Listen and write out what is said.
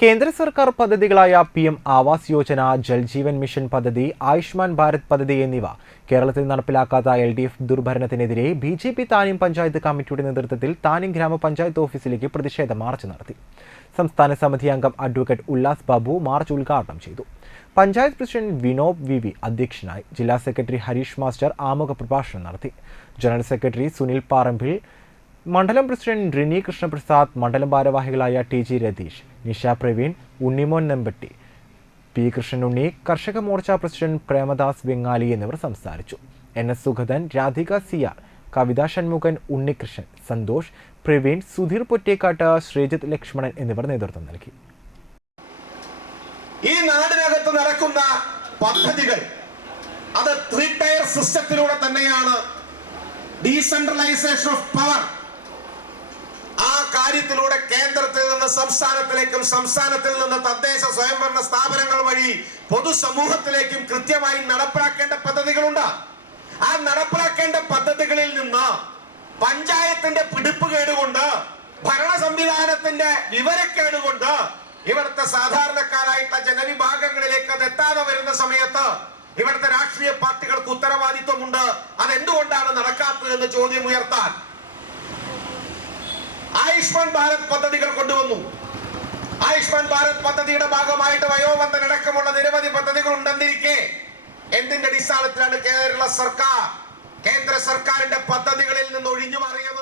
കേന്ദ്ര സർക്കാർ പദ്ധതികളായ PM Awas Yojana, Jal Jeevan mission പദ്ധതി, ആയുഷ്മാൻ ഭാരത് പദ്ധതി എന്നിവ കേരളത്തിൽ നടപ്പിലാക്കാത്ത LDF ദുർഭരണത്തിനെതിരെ BJP താന്യം പഞ്ചായത്ത് കമ്മിറ്റിയുടെ നേതൃത്വത്തിൽ താന്യം ഗ്രാമപഞ്ചായത്ത് ഓഫീസിലേക്ക് പ്രതിഷേധ മാർച്ച് നടത്തി. സംസ്ഥാന സമിതി അംഗം അഡ്വക്കേറ്റ് ഉല്ലാസ് ബാബു മാർച്ച് ഉദ്ഘാടനം ചെയ്തു. പഞ്ചായത്ത് പ്രസിഡന്റ് വിനോബ് VV അധ്യക്ഷനായി. ജില്ലാ സെക്രട്ടറി ഹരീഷ് മാസ്റ്റർ ആമുഖ പ്രഭാഷണം നടത്തി. ജനറൽ സെക്രട്ടറി സുനിൽ പാറമ്പിൽ, മണ്ഡലം പ്രസിഡന്റ് റിനി കൃഷ്ണപ്രസാദ്, മണ്ഡലം ഭാരവാഹികളായ TG രതീഷ്, നിഷ പ്രവീൺ, ഉണ്ണിമോൻ നെമ്പട്ടി, P കൃഷ്ണനുണ്ണി, കർഷക മോർച്ച പ്രസിഡന്റ് പ്രേമദാസ് വെങ്ങാലി എന്നിവർ സംസാരിച്ചു. NS സുഗതൻ, രാധിക CR, കവിത ഷൺമുഖൻ, ഉണ്ണികൃഷ്ണൻ, സന്തോഷ്, പ്രവീൺ, സുധീർ പൊറ്റേക്കാട്ട്, ശ്രീജിത്ത് ലക്ഷ്മണൻ എന്നിവർ നേതൃത്വം നൽകി. ഈ നാടിനകത്ത് നടക്കുന്ന പദ്ധതികൾ അത് 3 ടയർ സിസ്റ്റത്തിലൂടെ തന്നെയാണ്. ഡീസെൻട്രലൈസേഷൻ ഓഫ് പവർ, ആ കാര്യത്തിലൂടെ കേന്ദ്രത്തിൽ നിന്ന് സംസ്ഥാനത്തിലേക്കും സംസ്ഥാനത്തിൽ നിന്ന് തദ്ദേശ സ്വയംഭരണ സ്ഥാപനങ്ങൾ വഴി പൊതുസമൂഹത്തിലേക്കും കൃത്യമായി നടപ്പിലാക്കേണ്ട പദ്ധതികളുണ്ട്. ആ നടപ്പിലാക്കേണ്ട പദ്ധതികളിൽ നിന്ന് പഞ്ചായത്തിന്റെ പിടിപ്പുകേടുകൊണ്ട്, ഭരണ സംവിധാനത്തിന്റെ വിവരക്കേടുകൊണ്ട് ഇവിടുത്തെ സാധാരണക്കാരായിട്ടുള്ള ജനവിഭാഗങ്ങളിലേക്ക് അത് എത്താതെ വരുന്ന സമയത്ത് ഇവിടുത്തെ രാഷ്ട്രീയ പാർട്ടികൾക്ക് ഉത്തരവാദിത്വമുണ്ട്. അതെന്തുകൊണ്ടാണ് നടക്കാത്തത് എന്ന് ചോദ്യം ഉയർത്താൻ ആയുഷ്മാൻ ഭാരത് പദ്ധതികൾ കൊണ്ടുവന്നു. ആയുഷ്മാൻ ഭാരത് പദ്ധതിയുടെ ഭാഗമായിട്ട് വയോവന്ധനടക്കമുള്ള നിരവധി പദ്ധതികൾ ഉണ്ടെന്നിരിക്കെ എന്തിന്റെ അടിസ്ഥാനത്തിലാണ് കേന്ദ്ര സർക്കാരിന്റെ പദ്ധതികളിൽ നിന്ന് ഒഴിഞ്ഞു മാറിയത്?